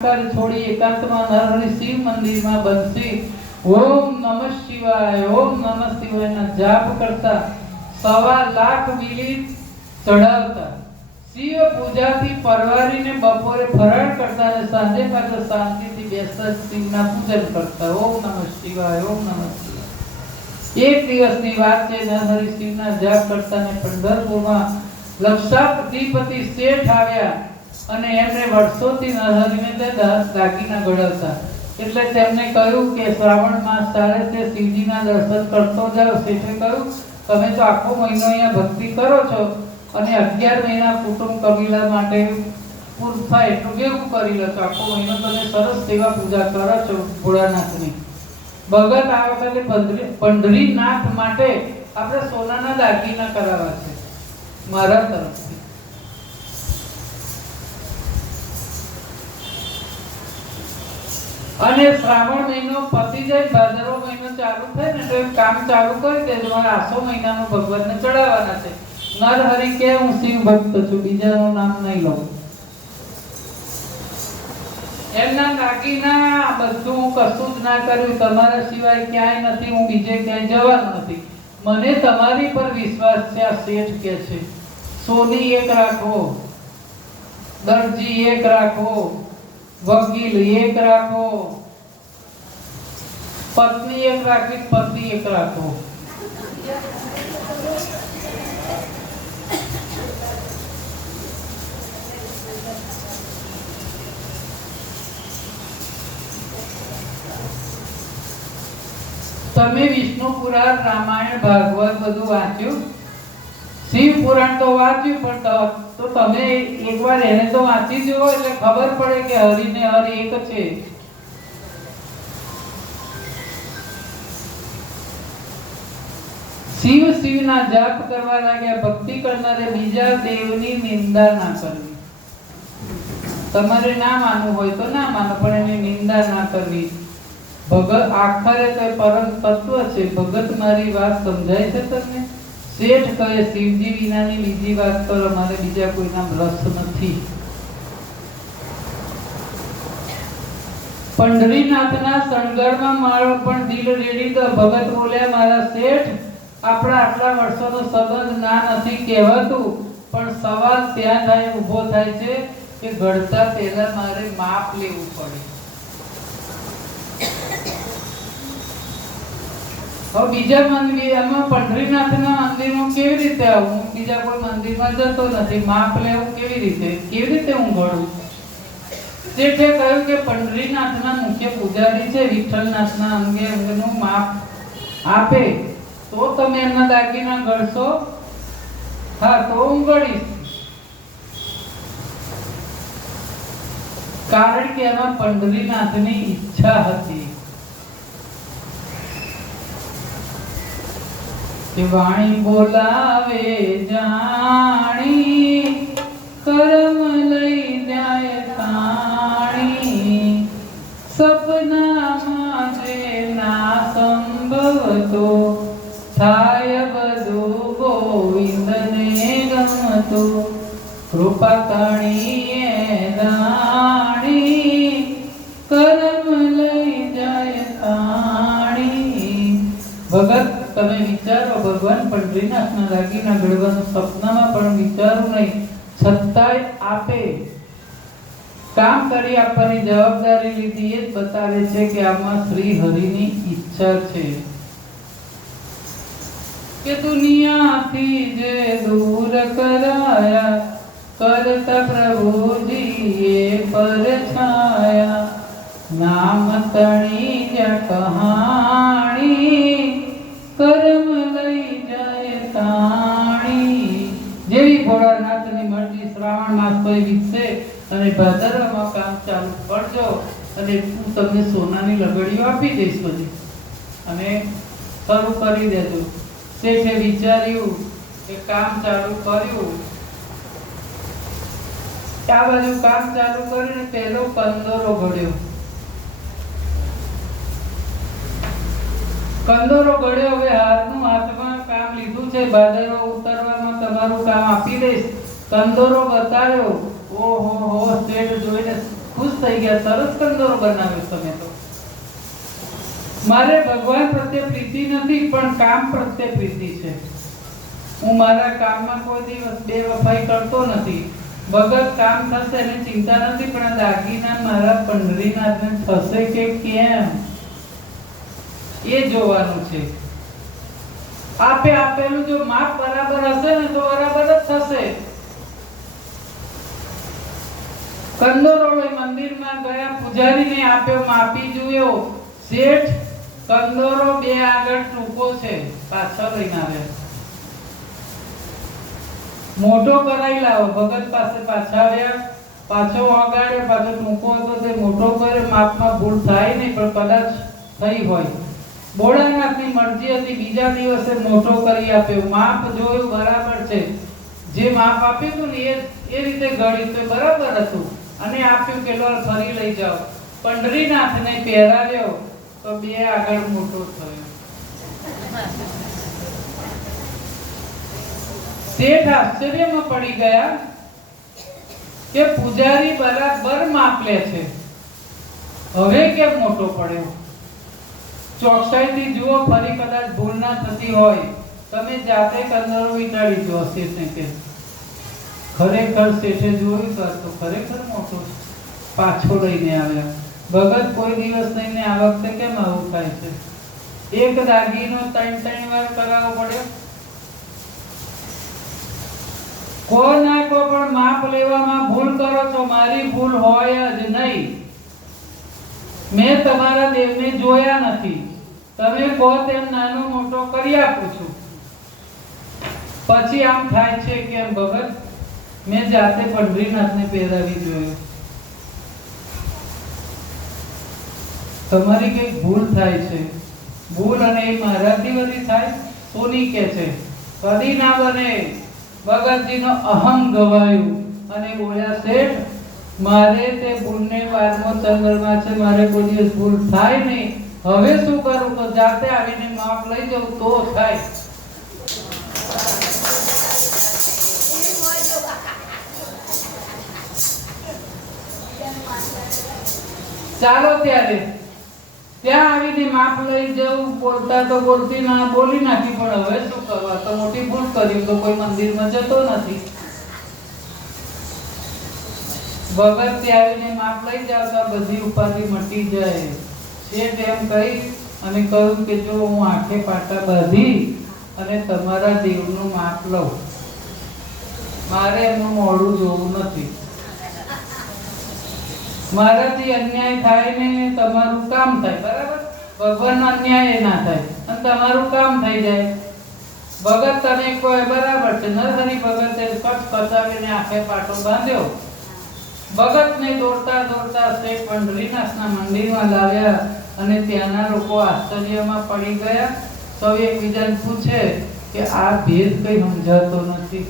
छोड़ी एकांतમાં નરહરિ શિવ મંદિરમાં બંસી ઓમ નમઃ શિવાય ના જાપ કરતા 1.25 લાખ મિલી ચડાવતા શિવ પૂજાથી પરવારીને બપોરે ફરાળ કરતા અને સાંજે પાછા શાંતિથી બેસતા શિવના પૂજન કરતા ઓમ નમઃ શિવાય। એક દિવસની વાત છે, નરહરિ શિવના જાપ કરતા ને પંઢરપુરમાં લક્ષાધિપતિ શેઠ આવ્યા અને એમને વર્ષોથી નરહરિને દાગીના ગળાવતા, એટલે તેમને કહ્યું કે શ્રાવણ માસ ચાલે છે, શિવજીના દર્શન કરતો જાઓ। શેઠે કહ્યું, તમે તો આખો મહિનો અહીંયા ભક્તિ કરો છો અને 11 મહિના કુટુંબ કબીલા માટે પૂરું થાય એટલું કેવું કરી લો છો, આખો મહિનો તમે સરસ સેવા પૂજા કરો છો ભોળાનાથની। ભગત આ વખતે પંઢરીનાથ માટે આપણે સોનાના દાગીના કરાવવા છે મારા તરફથી। અને શ્રાવણ મહિનો પતી જાય, ભાદરવો મહિનો ચાલુ થાય ને તો કામ ચાલુ કરી દેજો, મારા આસો મહિનાનો ભગવાનને ચડાવવાના છે। નરહરિ કે હું શિવ ભક્ત છું, બીજાનું નામ નહીં લઉં। એમના દાગીના બધું કશું જ ના કર્યું, તમારા સિવાય ક્યાંય નથી, હું બીજે ક્યાંય જવાનો નથી, મને તમારી પર વિશ્વાસ છે। આ શેઠ કે છે સોની એક રાખો, દરજી એક રાખો, વકીલ એક રાખો, પત્ની એક રાખી, પતિ એક રાખો। તમે વિષ્ણુ પુરાણ, રામાયણ, ભાગવત બધું વાંચ્યું, શિવ પુરાણ તો વાંચ્યું, પણ તો તમે એકવાર એને તો વાંચી જુઓ એટલે ખબર પડે કે હરિ ને હરિ એક છે। શિવ શિવના જાપ કરવા લાગ્યા, ભક્તિ કરનારે બીજા દેવની નિંદા ના કરવી। તમારે ના માનવું હોય તો ના માનો, પણ એની નિંદા ના કરવી। ભગત આખરે તો પરમ તત્વ છે, ભગત મારી વાત સમજાય છે તમને? શેઠ કહે, શિવજી વિનાની બીજી વાત કરો, અમારે બીજા કોઈના રસ નથી। પંઢરીનાથના શણગારમાં મારો પણ દિલ રેડી તો ભગત બોલ્યા, મારા શેઠ, આપણા આટલા વર્ષોનો સંબંધ ના નથી કહેવાતું, પણ સવાલ ત્યાં થાય ઊભો થાય છે કે ઘડતા પહેલા મારે માપ લેવું પડે। હવે બીજા મંદિર એમાં પંઢરીનાથના મંદિરમાં કેવી રીતે આવું? હું બીજા કોઈ મંદિરમાં જતો નથી, માપ લેવું કેવી રીતે હું ઘડું? શેઠે કહ્યું કે પંઢરીનાથના મુખ્ય પૂજારી છે, વિઠ્ઠલનાથના અંગનું માપ આપે તો તમે એમના દાગીના ગળશો? હા, તો હું ગળીશ, કારણ કે એમાં પંઢરીનાથની ઈચ્છા હતી। વાણી બોલાવે જાણી, કરમ લઈ જાય તાણી, સપનામાં જે ના સંભવતો, થાય બધું ગોવિંદને ગમતો, કૃપા તણીએ દાણી, કરમ લઈ જાય તાણી। ભગત તમે વિચારો, ભગવાન પંઢરીનાથના દાગીના ઘડવાનું સપનામાં પણ વિચારું નહીં, છતાંય આપે। કામ કરી આપવાની જવાબદારી લીધી એ જ બતાવે છે કે આમાં શ્રી હરિની ઈચ્છા છે કે દુનિયાથી જે દૂર કરાયા, કરતા પ્રભુજીએ પરછાયા, નામ તણી જ્યાં કહાણી, કરમ લઈ જાય તાણી। જેવી ભોળાનાથની મરજી, શ્રાવણ માસ કોઈ વીતશે અને ભાદરવામાં કામ ચાલુ કરજો અને હું તમને સોનાની લગડીઓ આપી દઈશ બધી, અને શરૂ કરી દેજો। શેઠે વિચાર્યું કે કામ ચાલુ કર્યું, આ બાજુ કામ ચાલુ કરીને પહેલો કંદોરો ઘડ્યો, હવે હાથનું હાથમાં કામ લીધું છે, ભાદરવો ઉતારવામાં તમારું કામ આપી દઈશ। કંદોરો બતાવ્યો, ઓહો હો, શેઠ જોઈને ખુશ થઈ ગયા, સરસ કંદોરો બનાવ્યો તમે તો. મારે ભગવાન પ્રત્યે પ્રીતિ નથી, પણ કામ પ્રત્યે પ્રીતિ છે. હું મારા કામમાં કોઈ દિવસ બેવફાઈ કરતો નથી. ભગત કામ થશે એની ચિંતા નથી, પણ આ દાગીના મારા પંઢરીનાથને થશે કે કેમ એ જોવાનું છે. આપે આપેલું જો માપ બરાબર હશે ને તો બરાબર જ થશે. કંદોરો લઈ મંદિરમાં ગયા, પૂજારીને આપ્યો, માપી જોયો, શેઠ કંદોરો બે આગળ ટૂંકો છે, પાછળ લઈને આવ્યા. મોટો કરાઈ લાવો. ભગત પાસે પાછા આવ્યા, પાછો વગાડ્યો, પાછો ટૂંકો હતો તે મોટો કર્યો. માપમાં ભૂલ થાય નહીં, પણ કદાચ થઈ હોય. ભોળાનાથની મરજી હતી, બીજા દિવસે મોટો કરી આપ્યો. માપ જોયું બરાબર છે, જે માપ આપ્યું હતું ને એ રીતે ગણ્યું તો બરાબર હતું, અને આપ્યું કે લો ફરી લઈ જાઓ. પંઢરીનાથને પહેરાવ્યો તો બે આગળ મોટો થયો. શેઠ આશ્ચર્યમાં પડી ગયા કે પૂજારી બરાબર માપ લે છે, હવે કેમ મોટો પડ્યો? ચોકસાઈથી જુઓ, ફરી કદાચ ભૂલ ના થતી હોય. તમે જાતે કંદોરો વીંટાળી જુઓ શેઠને કે ખરેખર શેઠે જોયું તો ખરેખર મોટો છે. પાછો લઈને આવ્યા. ભગત કોઈ દિવસ નહીં, આ વખતે કેમ આવું થાય છે? એક દાગીનો 3 વાર કરાવવો પડ્યો. કોઈ ના કોઈ પણ માપ લેવામાં ભૂલ કરો છો, મારી ભૂલ હોય જ નહીં. મેં તમારા દેવને જોયા નથી, તમે કહો તેમ નાનો મોટો કરી આપું છું. પછી આમ થાય છે કેમ ભગત? મેં જાતે પંઢરીનાથને પહેરાવી જોયો. તમારી કઈ ભૂલ થાય છે, ભૂલ, અને એ મારાથી બધી થાય. સોની કે છે કદી ના બને. ભગતજીનો અહમ ગવાયું અને બોલ્યા, શેઠ મારે તે ભૂલને 12મો ચંદ્રમાં છે, મારે કોઈ દિવસ ભૂલ થાય નહીં. હવે શું કરું? તો જાતે આવીને માપ લઈ જાઉં તો થાય. ચાલો ત્યારે ત્યાં આવીને માપ લઈ જવું. બોલતા તો બોલતી ના બોલી નાખી, પણ હવે શું કરવા? તો મોટી ભૂલ કરી, તો કોઈ મંદિરમાં જતો નથી. ભગત ત્યાં આવીને માપ લઈ જાવ તો બધી ઉપાધિ મટી જાય. શેઠ એમ કહી અને કહ્યું કે જો હું આંખે પાટા બાંધી અને તમારા દેવનું માપ લઉં, મારે એમનું મોઢું જોવું નથી. મારાથી અન્યાય થાય ને તમારું કામ થાય, બરાબર? ભગવાનનો અન્યાય ના થાય અને તમારું કામ થઈ જાય. ભગત તમે કોઈ બરાબર છે. નરહરી ભગતે કચ્છ કચાવીને આંખે પાટો બાંધ્યો. ભગતને દોડતા દોડતા શેઠ પંઢરીનાથના મંદિરમાં લાવ્યા અને ત્યાંના લોકો આશ્ચર્યમાં પડી ગયા. સૌ એકબીજાને પૂછે કે આ ભેદ કઈ સમજાતો નથી.